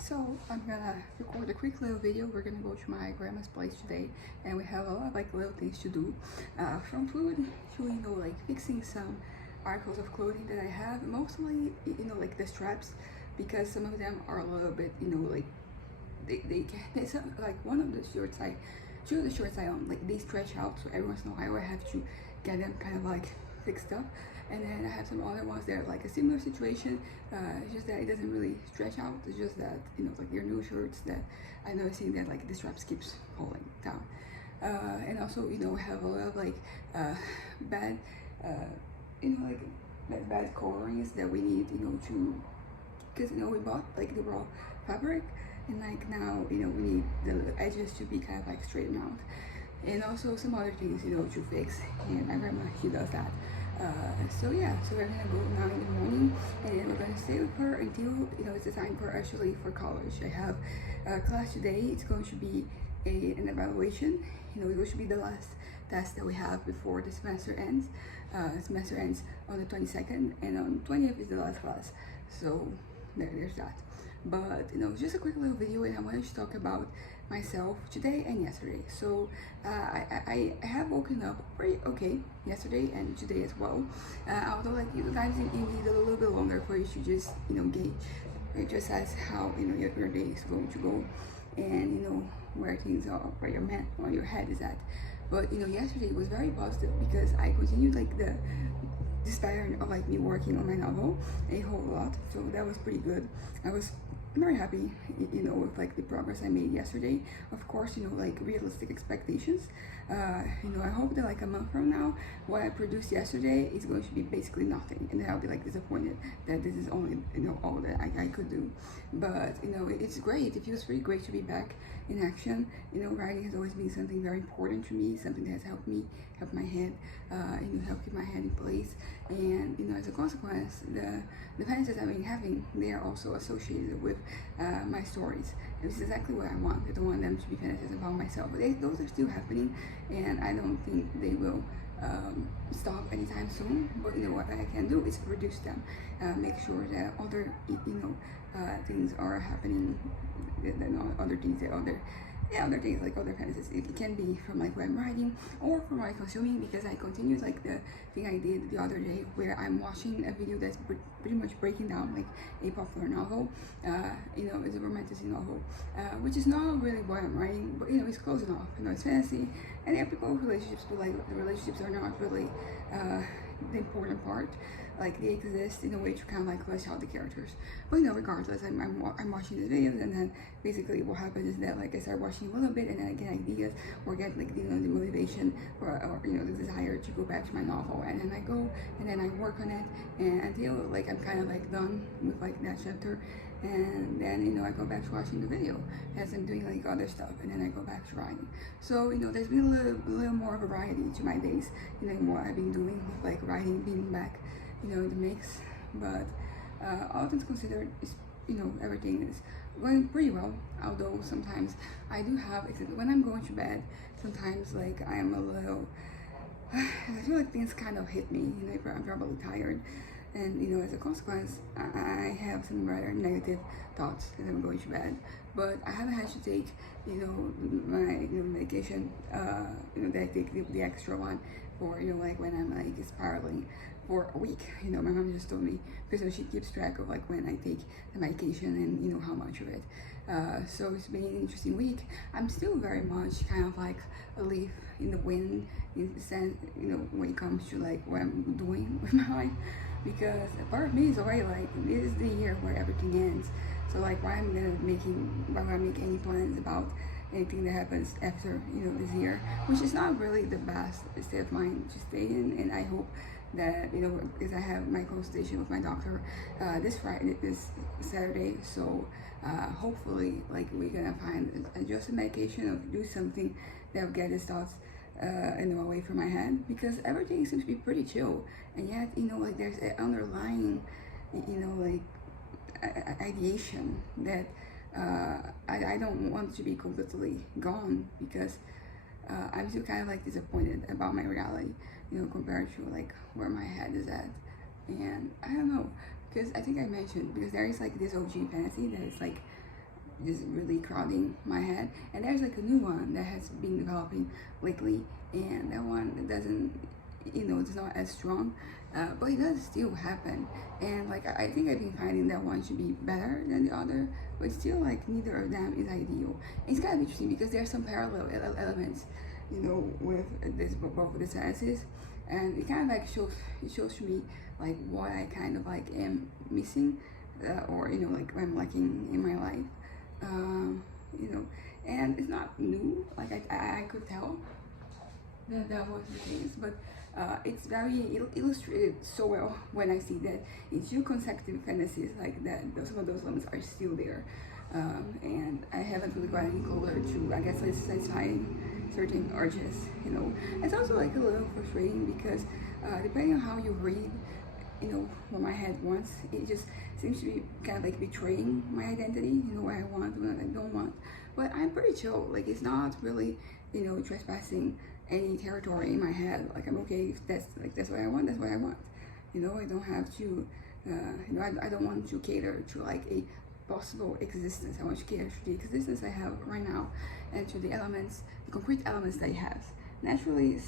So I'm gonna record a quick little video. We're gonna go to my grandma's place today, and we have a lot of like little things to do, from food to like fixing some articles of clothing that I have. Mostly like the straps, because some of them are a little bit like they some, like one of the shorts two of the shorts I own, like they stretch out, so every once in a while I have to get them kind of like fixed up. And then I have some other ones that are like a similar situation, it's just that it doesn't really stretch out. It's just that like your new shirts that I noticing that like the straps keeps falling down. And also have a lot of like bad like bad colorings that we need to, because we bought like the raw fabric, and like now we need the edges to be kind of like straightened out, and also some other things to fix, and my grandma, she does that. So yeah, so we're gonna go now in the morning, and then we're gonna stay with her until it's the time for actually for college. I have a class today. It's going to be an evaluation. It will be the last test that we have before the semester ends. Semester ends on the 22nd, and on 20th is the last class. So there's that. But just a quick little video, and I wanted to talk about myself today and yesterday. So I have woken up pretty okay yesterday and today as well, although like guys, you need a little bit longer for you to just gauge, it just as how your day is going to go, and where things are, where your head is at. But yesterday was very positive because I continued like this pattern of like me working on my novel a whole lot, so that was pretty good. I was very happy with like the progress I made yesterday. Of course, like realistic expectations. I hope that like a month from now, what I produced yesterday is going to be basically nothing, and I'll be like disappointed that this is only all that I could do. But it's great. It feels really great to be back in action. Writing has always been something very important to me, something that has helped me, help my head, help keep my head in place. And as a consequence, the fantasies I've been having, they are also associated with my stories. This is exactly what I want. I don't want them to be fantasies about myself. But those are still happening, and I don't think they will stop anytime soon. But what I can do is reduce them, make sure that other things are happening, other things that other things like other fantasies. It can be from like what I'm writing or from what I'm consuming, because I continued like the thing I did the other day where I'm watching a video that's pretty much breaking down like a popular novel. It's a romantic novel, which is not really what I'm writing, but it's close enough. It's fantasy, and there are people with relationships, but like the relationships are not really the important part. Like they exist in a way to kind of like flesh out the characters. But regardless, I'm watching these videos, and then basically what happens is that like I start watching a little bit, and then I get ideas or get like the motivation or the desire to go back to my novel, and then I go and then I work on it, and until like I'm kind of like done with like that chapter, and then I go back to watching the video as I'm doing like other stuff, and then I go back to writing. So there's been a little more variety to my days, what I've been doing with like writing, being back the mix. But all things considered, is everything is going pretty well, although sometimes I do have, when I'm going to bed, sometimes like I am a little I feel like things kind of hit me, I'm probably tired, and as a consequence I have some rather negative thoughts as I'm going to bed. But I haven't had to take my medication, that I take the extra one for like when I'm like spiraling for a week. My mom just told me, because she keeps track of like when I take the medication and how much of it. So it's been an interesting week. I'm still very much kind of like a leaf in the wind, in the sense when it comes to like what I'm doing with my life, because a part of me is already like, this is the year where everything ends. So like why am I make any plans about anything that happens after this year, which is not really the best state of mind to stay in. And I hope that because I have my consultation with my doctor this Saturday, so hopefully like we're gonna find just a medication or do something that will get these thoughts away from my head, because everything seems to be pretty chill, and yet like there's an underlying like ideation that I don't want to be completely gone, because I'm still kind of like disappointed about my reality, compared to like where my head is at. And I don't know, because I think I mentioned, because there is like this OG fantasy that is like just really crowding my head. And there's like a new one that has been developing lately, and that one doesn't, it's not as strong, but it does still happen. And like I think I've been finding that one should be better than the other, but still like neither of them is ideal. And it's kind of interesting because there are some parallel elements, with this both of the senses, and it kind of like shows to me like what I kind of like am missing, or like I'm lacking in my life, and it's not new. Like I could tell that was the case, but it's very illustrated so well when I see that in 2 consecutive fantasies like that, some of those elements are still there, and I haven't really gotten any closer to, I guess, satisfying certain urges. It's also like a little frustrating because depending on how you read, what my head wants, it just seems to be kind of like betraying my identity, what I want, what I don't want. But I'm pretty chill. Like it's not really, trespassing any territory in my head. Like I'm okay if that's what I want. That's what I want. I don't have to. I don't want to cater to like a possible existence. I want to cater to the existence I have right now, and to the elements, the concrete elements that it has. Naturally,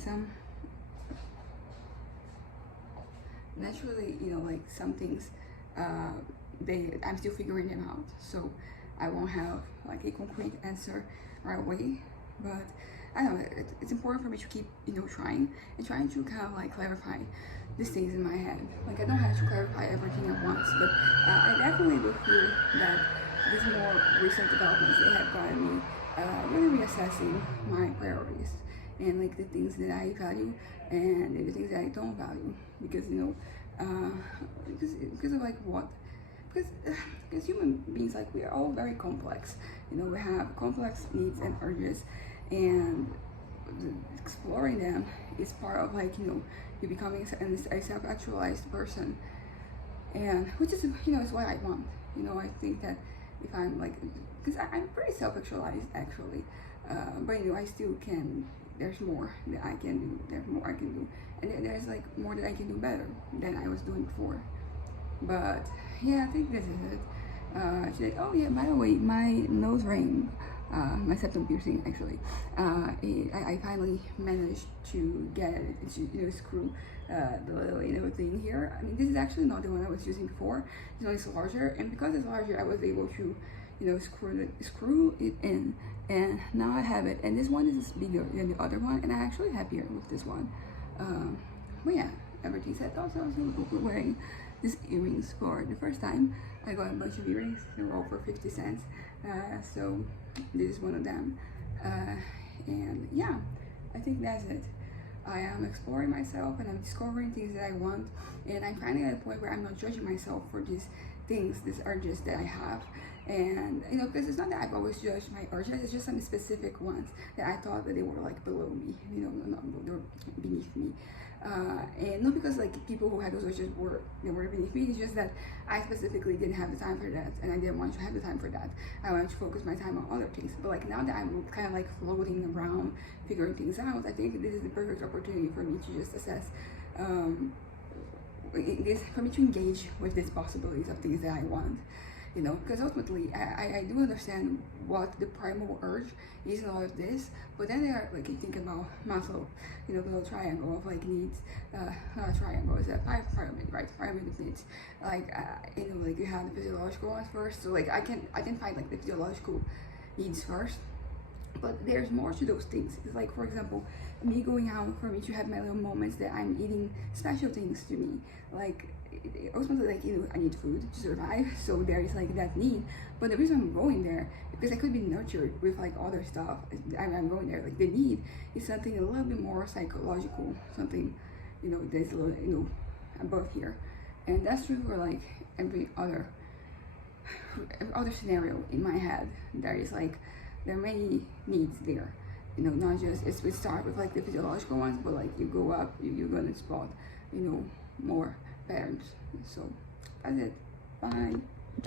like some things, I'm still figuring them out. So I won't have like a concrete answer right away, but I don't know, it's important for me to keep, trying to kind of like clarify these things in my head. Like I don't have to clarify everything at once, but I definitely will feel that these more recent developments, they have gotten me really reassessing my priorities and like the things that I value and the things that I don't value, because because of like what, because human beings, like we are all very complex. We have complex needs and urges, and exploring them is part of like you becoming a self-actualized person, and which is is what I want. I think that if I'm like, because I'm pretty self-actualized actually, but I still can. There's more that I can do. There's more I can do, and there's like more that I can do better than I was doing before. But yeah, I think this is it. Today, oh yeah, by the way, my nose ring, my septum piercing actually, I finally managed to get it to screw the little thing here. I mean, this is actually not the one I was using before. This one is larger, and because it's larger, I was able to screw it in, and now I have it. And this one is bigger than the other one, and I'm actually happier with this one. But yeah, everything set. Also, I was wearing these earrings for the first time. I got a bunch of earrings. They were all for 50 cents. So this is one of them. And yeah, I think that's it. I am exploring myself, and I'm discovering things that I want, and I'm finally at a point where I'm not judging myself for these things, these urges that I have. And because it's not that I've always judged my urges, it's just some specific ones that I thought that they were like below me, they were beneath me. And not because like people who had those urges were beneath me. It's just that I specifically didn't have the time for that, and I didn't want to have the time for that. I wanted to focus my time on other things. But like now that I'm kind of like floating around, figuring things out, I think this is the perfect opportunity for me to just assess, for me to engage with these possibilities of things that I want. Because ultimately I do understand what the primal urge is in all of this, but then there are, like, you think about Maslow, the little triangle of like needs, not a triangle, it's a pyramid, right? Pyramid of needs. Like, like you have the physiological ones first, so like I can find like the physiological needs first, but there's more to those things. It's like, for example, me going out, for me to have my little moments that I'm eating special things to me, like ultimately, like, I need food to survive, so there is like that need. But the reason I'm going there, because I could be nurtured with like other stuff, I'm going there, like the need is something a little bit more psychological, something that's a little above here. And that's true for like every other scenario in my head. There are many needs there, not just, we start with like the physiological ones, but like you go up, you're gonna spot more patterns. So that's it. Bye.